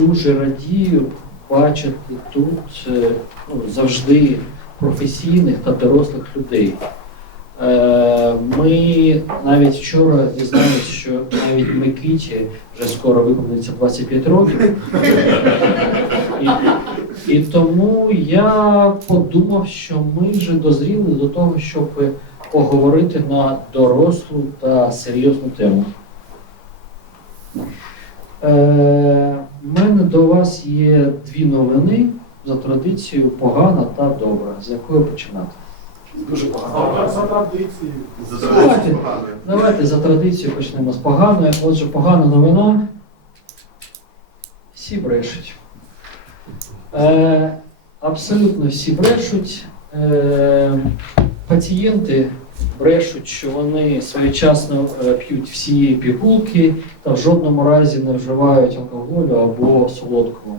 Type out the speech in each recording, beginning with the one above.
дуже радію бачити тут е, ну, завжди професійних та дорослих людей. Е, Ми навіть вчора дізналися, що навіть Микиті вже скоро виповниться 25 років. І, і тому я подумав, що ми вже дозріли до того, щоб поговорити на дорослу та серйозну тему. Е, У мене до вас є дві новини за традицією погана та добра. З якої починати? Дуже погано. За традицією. Давайте, давайте за традицією почнемо з поганої. Отже, погана новина. Всі брешуть. Е, абсолютно всі брешуть. Е, пацієнти брешуть, що вони своєчасно е, п'ють всі пігулки та в жодному разі не вживають алкоголю або солодкого.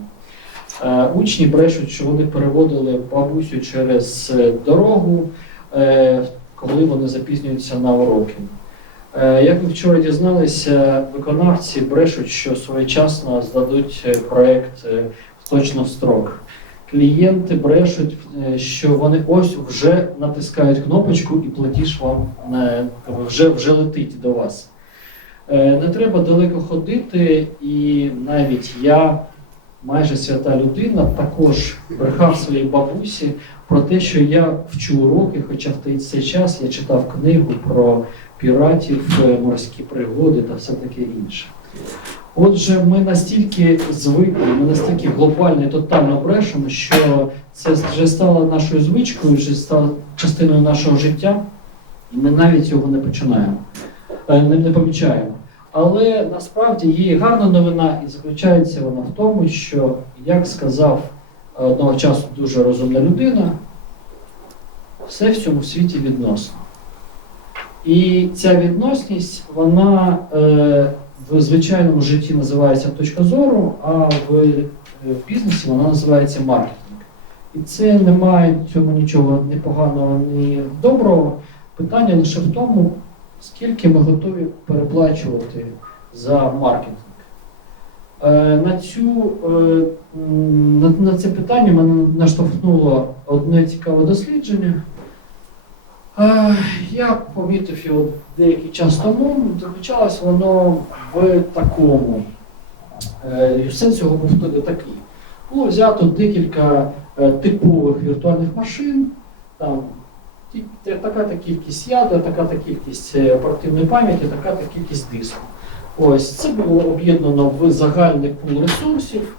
Е, учні брешуть, що вони переводили бабусю через е, дорогу, коли вони запізнюються на уроки. Як ми вчора дізналися, виконавці брешуть, що своєчасно здадуть проект е, точно в строк. Клієнти брешуть, е, що вони ось вже натискають кнопочку і платіж вам е, вже, вже летить до вас. Е, Не треба далеко ходити, і навіть я, майже свята людина, також брехав своїй бабусі про те, що я вчу уроки, хоча в той цей час я читав книгу про піратів, е, морські пригоди та все таке інше. Отже, ми настільки звикли, ми настільки глобально і тотально брешемо, що це вже стало нашою звичкою, вже стало частиною нашого життя, і ми навіть цього не починаємо, е, не, не помічаємо. Але насправді є гарна новина, і заключається вона в тому, що, як сказав е, одного часу дуже розумна людина, все в цьому світі відносно. І ця відносність, вона е, в звичайному житті називається точка зору, а в, е, бізнесі вона називається маркетинг. І це немає цьому нічого ні поганого, ні доброго. Питання лише в тому, скільки ми готові переплачувати за маркетинг. Е, На, цю, е, на це питання мене наштовхнуло одне цікаве дослідження. Е, Я помітив його деякий час тому, заключалось воно в такому. Е, Сенс його був такий. Було взято декілька е, типових віртуальних машин, там така-та кількість ядер, така-та кількість оперативної пам'яті, така-та кількість диску. Ось це було об'єднано в загальний пул ресурсів,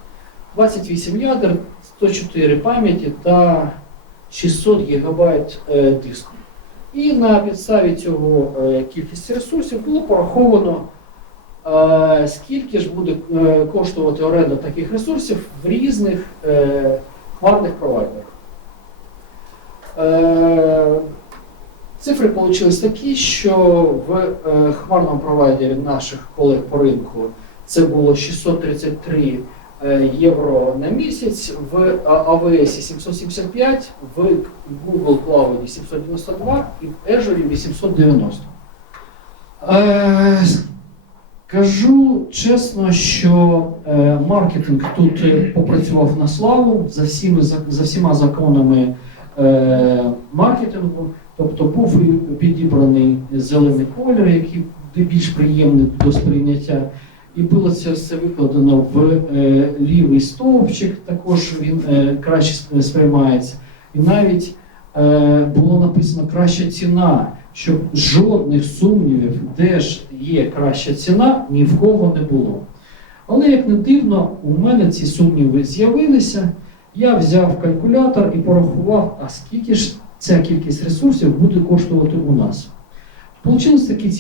28 ядер, 104 пам'яті та 600 гігабайт е, диску. І на підставі цього е, кількості ресурсів було пораховано, е, скільки ж буде е, коштувати оренда таких ресурсів в різних хмарних провайдерах. Цифри вийшли такі, що в хмарному провайдері наших колег по ринку це було 633 е, євро на місяць, в AWS 775, в Google Cloud 792 і в Azure 890. Е, Кажу чесно, що е, маркетинг тут е, попрацював на славу за всіми за, за всіма законами е, маркетингу. Тобто був підібраний зелений колір, який більш приємний до сприйняття. І було це все викладено в е, лівий стовпчик, також він е, краще сприймається. І навіть е, було написано краща ціна, щоб жодних сумнівів, де ж є краща ціна, ні в кого не було. Але як не дивно, у мене ці сумніви з'явилися. Я взяв калькулятор і порахував, а скільки ж ця кількість ресурсів буде коштувати у нас. Получились такі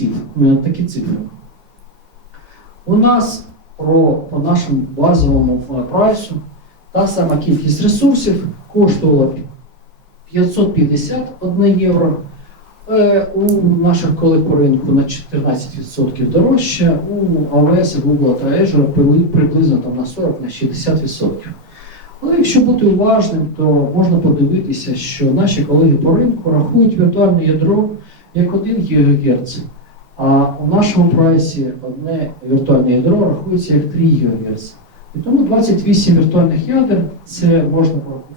цифри. У нас про, по нашому базовому прайсу та сама кількість ресурсів коштувала 551 євро. Е, У наших колег по ринку на 14% дорожче, у AWS, Google та Azure приблизно там на 40-60%. Але якщо бути уважним, то можна подивитися, що наші колеги по ринку рахують віртуальне ядро як 1 ГГц, а у нашому прайсі одне віртуальне ядро рахується як 3 ГГц. І тому 28 віртуальних ядер це можна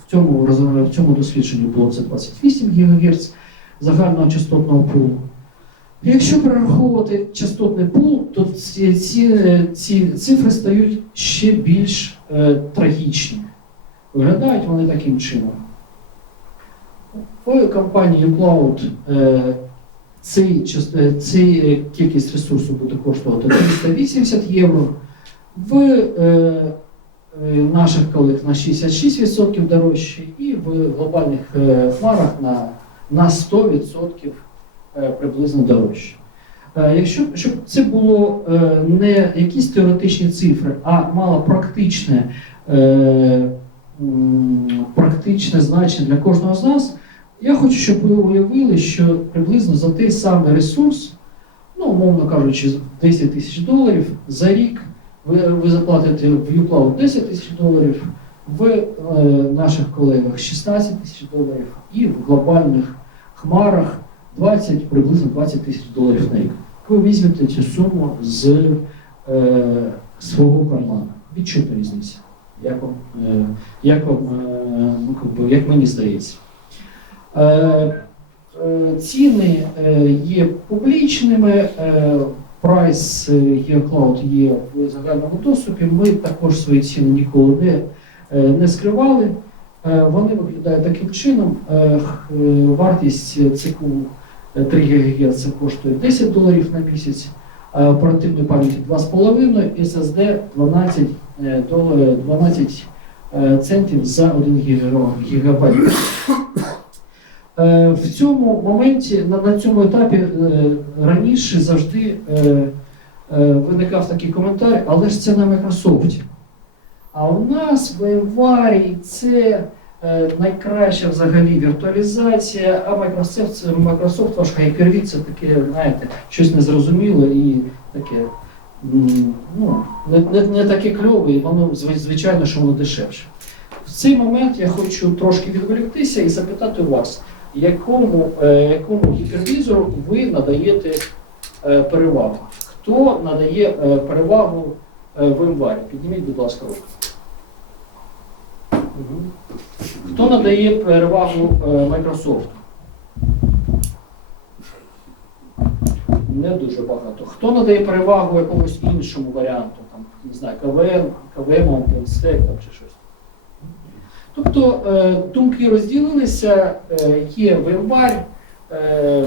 в цьому в цьому дослідженні було це 28 ГГц загального частотного пулу. І Якщо перераховувати частотний пул, то ці, ці, ці цифри стають ще більш е, трагічні. Виглядають вони таким чином. В компанії uCloud е, цей, е, цей е, кількість ресурсу буде коштувати 380 євро. В е, е, наших колег на 66% дорожче, і в глобальних е, хмарах на, на 100% е, приблизно дорожче. Якщо щоб це було не якісь теоретичні цифри, а мало практичне, практичне значення для кожного з нас, я хочу, щоб ви уявили, що приблизно за той самий ресурс, ну, умовно кажучи, 10 тисяч доларів за рік ви, ви заплатите в uCloud 10 тисяч доларів, в е, наших колегах 16 тисяч доларів і в глобальних хмарах 20, приблизно 20 тисяч доларів на рік. Ви візьмете цю суму з е, свого карману. Відчутна різниця. Як, вам, е, як, вам, е, ну, як мені здається. Е, е, ціни е, є публічними, прайс е, GeoCloud є в загальному доступі. Ми також свої ціни ніколи не, не скривали. Вони виглядають таким чином. Вартість циклу е, 3 ГГц коштує 10 доларів на місяць, оперативної пам'яті 2,5, SSD 12, е, 12 е, центів за 1 гігабайт. Е, В цьому моменті, на, цьому етапі е, раніше завжди е, виникав такий коментар, але ж це на Microsoft. А у нас в Envari це найкраща взагалі віртуалізація, а Microsoft, це- Microsoft ваш Hyper-V це таке, знаєте, щось незрозуміле і таке. Ну, не, не, не таке кльове, і воно звичайно, що воно дешевше. В цей момент я хочу трошки відволіктися і запитати вас, якому, е, якому гіпервізору ви надаєте е, перевагу? Хто надає е, перевагу в МВАРі? Підніміть, будь ласка, руку. Хто надає перевагу Microsoft? Не дуже багато. Хто надає перевагу якомусь іншому варіанту, там, не знаю, КВМ, КВМ, OpenStack чи щось. Тобто е, думки розділилися, е, є VMware, е,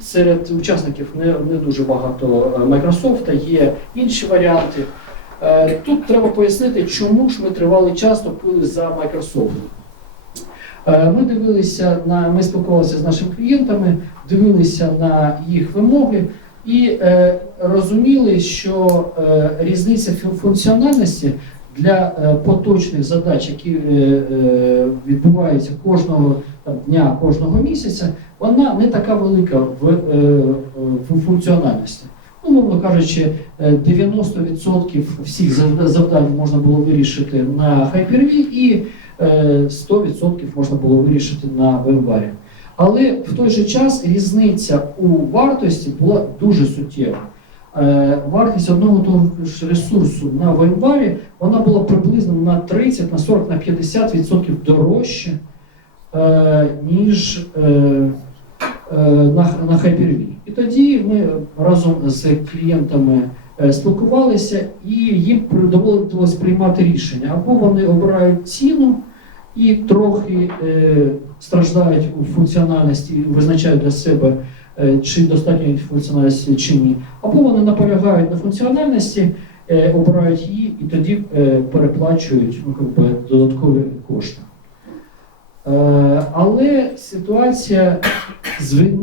серед учасників не, не дуже багато Microsoft, є інші варіанти. Тут треба пояснити, чому ж ми тривалий час топили за Microsoft. Ми дивилися на, ми спілкувалися з нашими клієнтами, дивилися на їх вимоги і розуміли, що різниця функціональності для е, поточних задач, які е, е, відбуваються кожного дня, кожного місяця, вона не така велика в, в функціональності. Ну, мовно кажучи, е, 90% всіх завдань можна було вирішити на Hyper-V і е, 100% можна було вирішити на VMware. Але в той же час різниця у вартості була дуже суттєва. Е, Вартість одного того ж ресурсу на VMware вона була приблизно на 30, на 40, на 50% дорожче, е, ніж е, на, на Hyper-V. І тоді ми разом з клієнтами спілкувалися, і їм доводилось приймати рішення. Або вони обирають ціну і трохи страждають у функціональності, визначають для себе, чи достатньо функціональності чи ні. Або вони наполягають на функціональності, е, обирають її і тоді е, переплачують ну, додаткові кошти. Е, але ситуація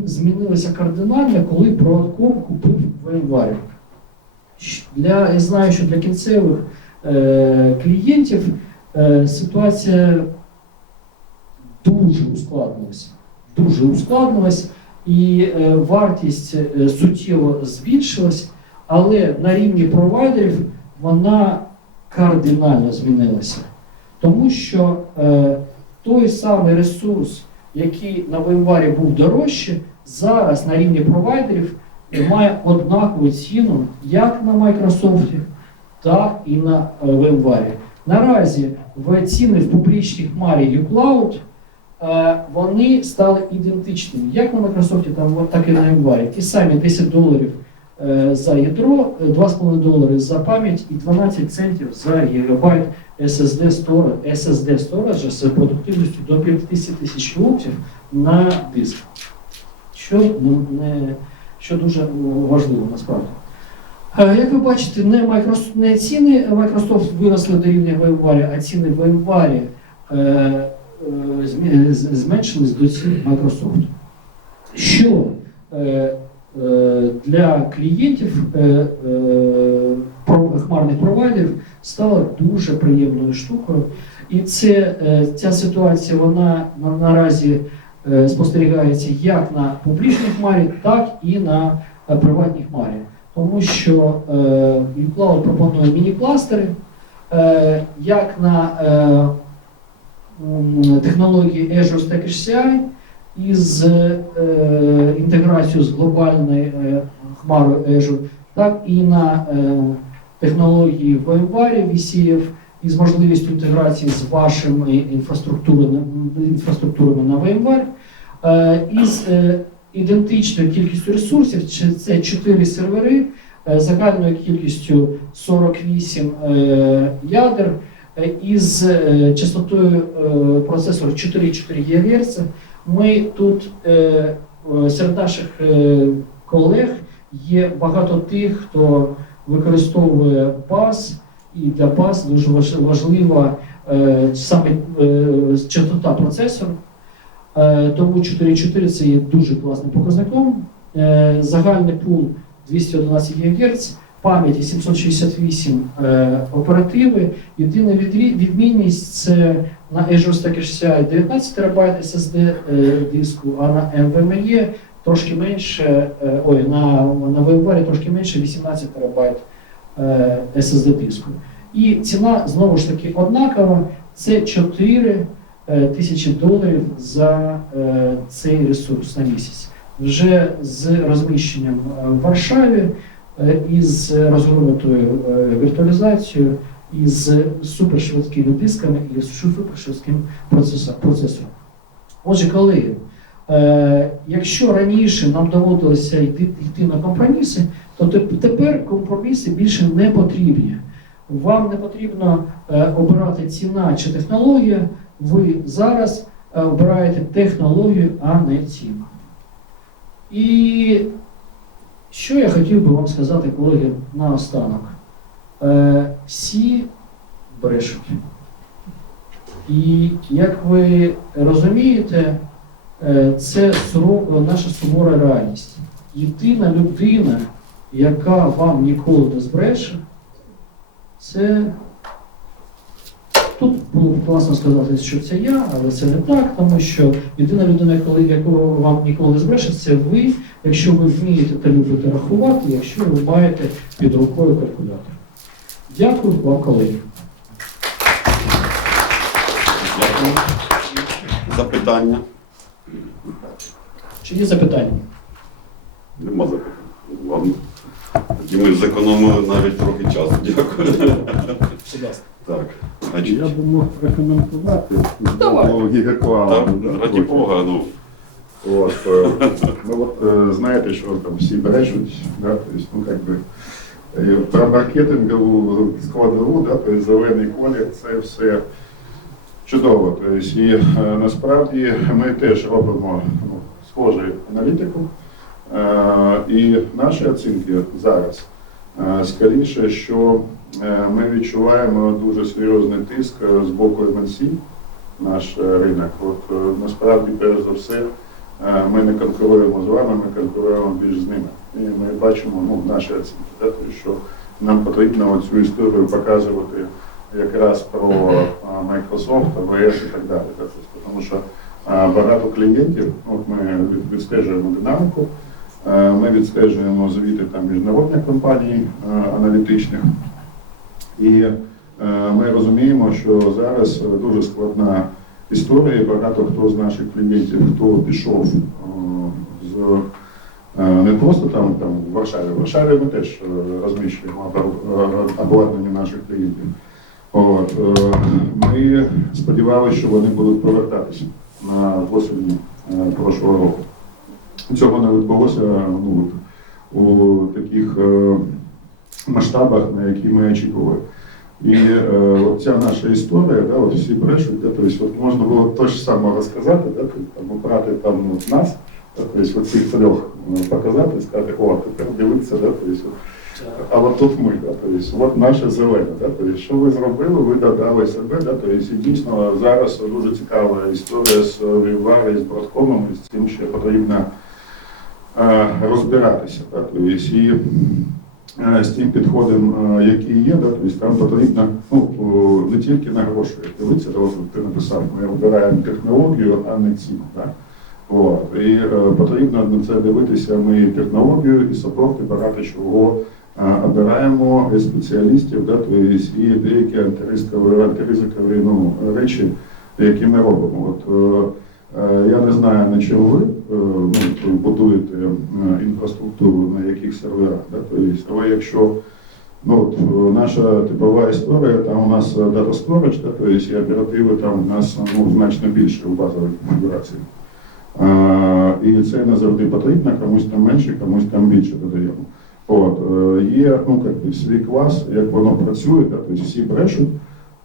змінилася кардинально, коли Broadcom купив VMware. Для, я знаю, що для кінцевих е, клієнтів е, ситуація дуже ускладнилася. Дуже ускладнилась, і е, вартість е, суттєво збільшилась, але на рівні провайдерів вона кардинально змінилася. Тому що е, той самий ресурс, який на VMware був дорожче, зараз на рівні провайдерів має однакову ціну як на Microsoft, та і на е, VMware. Наразі в ціни в публічній хмарі uCloud е, вони стали ідентичними. Як на Microsoft, там, так і на VMware. Ті самі 10 доларів е, за ядро, е, 2,5 долари за пам'ять і 12 центів за гігабайт SSD storage, SSD storage з продуктивністю до 50 тисяч вольтів на диск. Що, ну, не, що дуже важливо насправді. Е, Як ви бачите, не, Microsoft, не ціни Microsoft виросли до рівня VMware, а ціни VMware е, е, зменшились до цін Microsoft. Що е, е, для клієнтів е, е, хмарних провайдерів стало дуже приємною штукою. І це, е, ця ситуація вона наразі е, спостерігається як на публічній хмарі, так і на е, приватній хмарі. Тому що е, uCloud пропонує міні-кластери, е, як на е, технології Azure Stack HCI із е, інтеграцією з глобальною е, хмарою Azure, так і на е, технології VMware VCF із можливістю інтеграції з вашими інфраструктурами, інфраструктурами на VMware, із ідентичною кількістю ресурсів, це 4 сервери загальною кількістю 48 е, ядер із е, частотою е, процесору 4,4 ГГц. Ми тут е, е, серед наших е, колег є багато тих, хто використовує баз, і для баз дуже важлива е, саме е, частота процесору. Е, Тому 4.4 це є дуже класним показником. Е, Загальний пул 211 ГГц, пам'яті 768 е, оперативи. Єдина відмінність це на Azure Stack HCI 19 ТБ SSD е, диску, а на NVMe трошки менше, е, ой, на, на VMware трошки менше 18 ТБ е, SSD диску. І ціна знову ж таки однакова. Це 4 е, тисячі доларів за е, цей ресурс на місяць. Вже з розміщенням е, в Варшаві, із розгорнутою е, віртуалізацією, із супершвидкими дисками і з супершвидким процесор- процесором. Отже, колеги, е, якщо раніше нам доводилося йти, йти на компроміси, то тепер компроміси більше не потрібні. Вам не потрібно е, обирати ціна чи технологія, ви зараз е, обираєте технологію, а не ціну. І що я хотів би вам сказати, колеги, наостанок. Е, всі брешуть. І як ви розумієте, е, це суро- наша сувора реальність. Єдина людина, яка вам ніколи не збреше, це тут було б класно сказати, що це я, але це не так, тому що єдина людина, якого вам ніколи не збреше, це ви, якщо ви вмієте та любите рахувати, якщо ви маєте під рукою калькулятор. Дякую вам, колеги. Дякую. Запитання? Чи є запитання? Нема запитань. Ладно. Тоді ми зекономили навіть трохи часу. Дякую. Так. Значить, Я би мог прокоментувати Давай. раді. Бога, ну. От, е, ну от е, знаєте, що там всі брешуть, да, то есть, ну как би е, про маркетингову складову, да, то есть зелений колір, це все чудово. То есть, і насправді ми теж робимо ну, схожу аналітику. І наші оцінки зараз скоріше, що ми відчуваємо дуже серйозний тиск з боку MNC, наш ринок. От насправді, перш за все, ми не конкуруємо з вами, ми конкуруємо більш з ними. І ми бачимо ну, наші оцінки, да, що нам потрібно цю історію показувати якраз про е, Microsoft, AWS і так далі. Да, тобто, тому що е, багато клієнтів, от ми від- відстежуємо динаміку, е, ми відстежуємо звіти там міжнародних компаній е, аналітичних. І е, ми розуміємо, що зараз е, дуже складна історія. і Багато хто з наших клієнтів, хто пішов е, з е, Не просто там, там в Варшаві. В Варшаві ми теж е, розміщуємо обладнання наших клієнтів. От, ми сподівалися, що вони будуть повертатися на осені прошлого року. Цього не відбулося ну, у таких масштабах, на які ми очікували. І е, от ця наша історія, да, от всі брешуть, да, тобто, от можна було те ж саме розказати, да, там, обрати там, от нас, да, тобто, от цих трьох е, показати, сказати, о, тепер дивитися, да, тобто, а от тут ми, да, тобто, от наше зелене. Да, тобто, що ви зробили, ви додали себе, да, тобто, і дійсно зараз дуже цікава історія з Вівари, з Броскомом, і з цим ще потрібно е, розбиратися. Да, тобто, і з тим підходом, е, який є, да, тобто, там потрібно ну, не тільки на гроші дивитися, от ти написав, ми обираємо технологію, а не ціну. Да? От. І е, потрібно на це дивитися ми технологію, і саппорти багато чого е, обираємо спеціалістів, да, тобто, і деякі антиризикові, ну, речі, які ми робимо. От, е, е, я не знаю, на чому ви е, ну, будуєте е, інфраструктуру, на яких серверах. Да, тобто, але якщо ну, от, е, наша типова історія, там у нас е, дата storage, да, тобто, і оперативи там у нас ну, значно більше у базовій конфігурації. І це не завжди потрібно, комусь там менше, комусь там більше додаємо. От, е, є ну, як свій клас, як воно працює, да, тобто всі брешуть.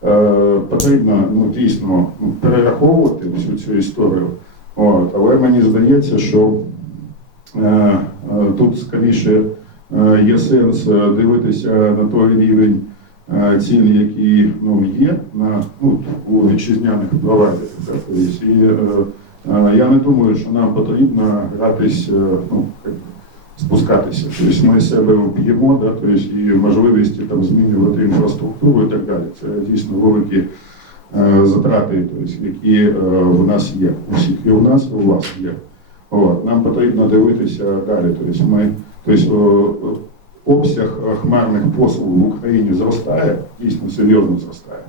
Е, потрібно ну, дійсно ну, перераховувати всю цю історію. От, але мені здається, що е, е, тут скоріше е, є сенс е, дивитися на той рівень цін, які ну, є на, ну, у вітчизняних провайдерів. тобто, І е, я не думаю, що нам потрібно гратись, ну, спускатися. Тобто ми себе б'ємо, да, тобто, і можливості там, змінювати інфраструктуру і так далі. Це дійсно великі затрати, тобто, які е, в нас є. У всіх і у нас, і у вас є. От. Нам потрібно дивитися далі. Тобто, ми, тобто, обсяг е, хмарних послуг в Україні зростає, дійсно серйозно зростає.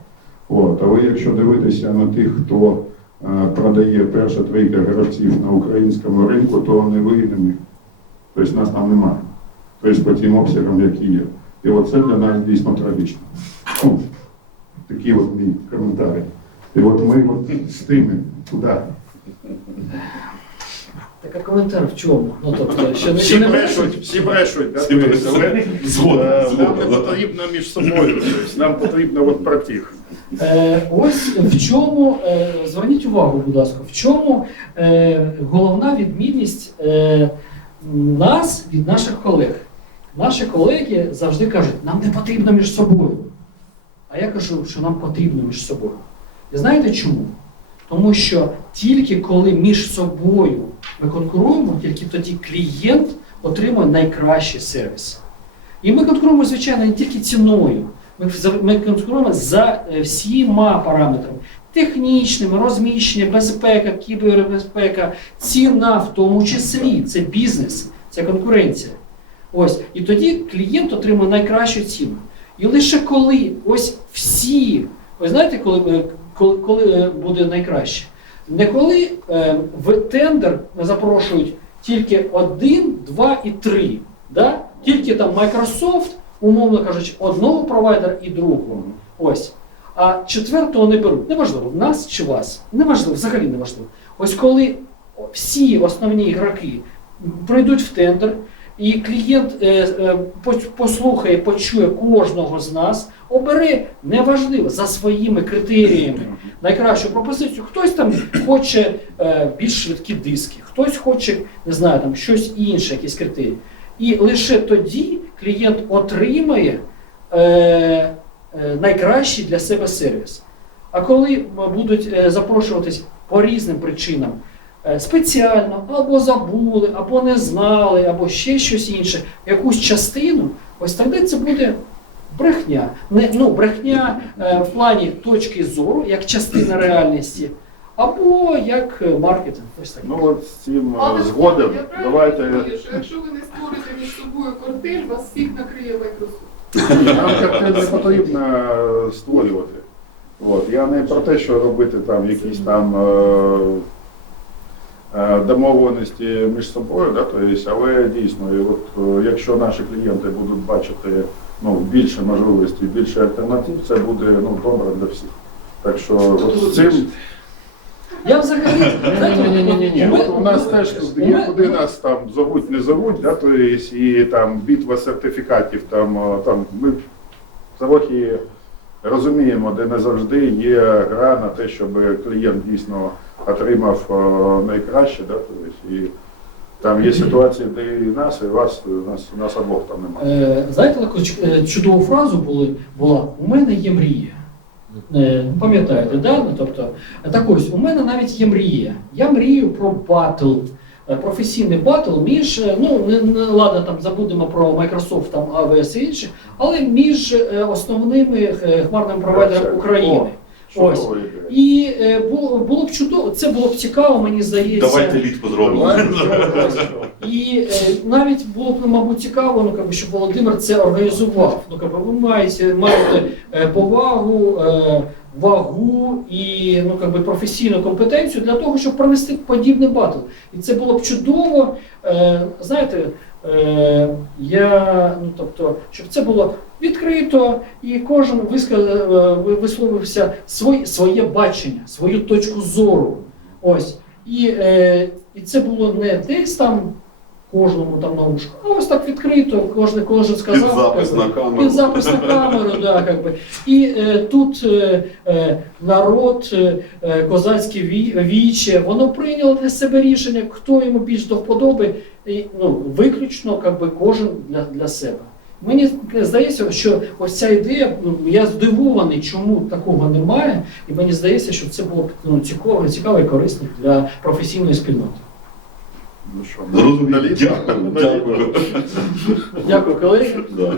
От. Але якщо дивитися на тих, хто е, продає перша трійка гравців на українському ринку, то не вигідні. Тобто нас там немає. Тобто по тим обсягам, які є. І оце для нас дійсно трагічно. Такі от мій коментарі. І от ми от з тими туди. Так а коментар в чому? Ну тобто, що Всі не брешуть, всі брешуть. да, Всі брешуть. але, е, Нам не потрібно між собою. Нам потрібно от про тих. Е, ось в чому, е, зверніть увагу, будь ласка, в чому е, головна відмінність е, нас від наших колег. Наші колеги завжди кажуть, нам не потрібно між собою. А я кажу, що нам потрібно між собою. І знаєте чому? Тому що тільки коли між собою ми конкуруємо, тільки тоді клієнт отримує найкращий сервіс. І ми конкуруємо, звичайно, не тільки ціною. Ми, конкуруємо за е, всіма параметрами: технічними, розміщення, безпека, кібербезпека, ціна в тому числі. Це бізнес, це конкуренція. Ось. І тоді клієнт отримує найкращу ціну. І лише коли ось всі, ви знаєте, коли, е, коли, коли е, буде найкраще? Не коли е, в тендер запрошують тільки один, два і три. Да? Тільки там Microsoft, умовно кажучи, одного провайдера і другого. Ось. А четвертого не беруть. Неважливо, нас чи вас. Неважливо, взагалі неважливо. Ось коли всі основні ігроки пройдуть в тендер, і клієнт е, е, послухає, почує кожного з нас, обере неважливо за своїми критеріями найкращу пропозицію. Хтось там хоче е, більш швидкі диски, хтось хоче, не знаю, там щось інше, якісь критерії. І лише тоді клієнт отримає е, найкращий для себе сервіс. А коли будуть запрошуватись по різним причинам, спеціально або забули, або не знали, або ще щось інше, якусь частину, ось тоді це буде брехня. Не, ну, брехня е, в плані точки зору, як частина реальності, або як е, маркетинг. Ось так. Ну от з цим е, Але згодом. я Давайте. розумію, що якщо ви не створите між собою картель, вас всіх накриє Microsoft. Нам картель не потрібно е, створювати. От. Я не про те, що робити там якісь там е, е, домовленості між собою, да, то есть, але дійсно, і от, е, якщо наші клієнти будуть бачити ну, більше можливостей, більше альтернатив, це буде ну, добре для всіх. Так що от з цим Я взагалі, знаєте, ні, ні, ні, ні. ми- От у нас теж є, куди нас там зовуть, не зовуть, да, то есть, і там битва сертифікатів, там, е, там ми трохи розуміємо, де не завжди є гра на те, щоб клієнт дійсно отримав е, найкраще, да, то і там є ситуації, де і нас, і вас, і нас, нас обох там немає. Е, Знаєте, таку е, чудову фразу були, була У мене є мрія. Пам'ятаєте, да? Ну, тобто, так ось, у мене навіть є мрія. Я мрію про батл, професійний батл між, ну не, не ладно, там забудемо про Microsoft, там AWS і інші, але між основними хмарними провайдерами України. Ось. Чудова ідея. І е, було, було б чудово, це було б цікаво, мені здається. Давайте літку зробимо. І е, навіть було б, мабуть, цікаво, ну, якби, щоб Володимир це організував. Ну, якби, ви маєте, маєте е, повагу, е, вагу і ну, якби, професійну компетенцію для того, щоб провести подібний батл. І це було б чудово. Е, знаєте, е, я, ну, тобто, щоб це було відкрито, і кожен висказ, е, висловився своє, своє бачення, свою точку зору. Ось. І, е, і це було не десь там кожному там на ушко, а ось так відкрито, кожен, кожен Під сказав. запис на камеру. Під запис на камеру, да, как би. І е, тут е, е, народ, е, е, козацьке ві- віче, воно прийняло для себе рішення, хто йому більш до вподоби, і, ну, виключно как би, кожен для, для себе. Мені здається, що ось ця ідея, ну, я здивований, чому такого немає, і мені здається, що це було б ну, цікаво, цікаво і корисно для професійної спільноти. Ну що, Зрозуміло. наліт? Дякую. Дякую. Дякую, колеги. Да.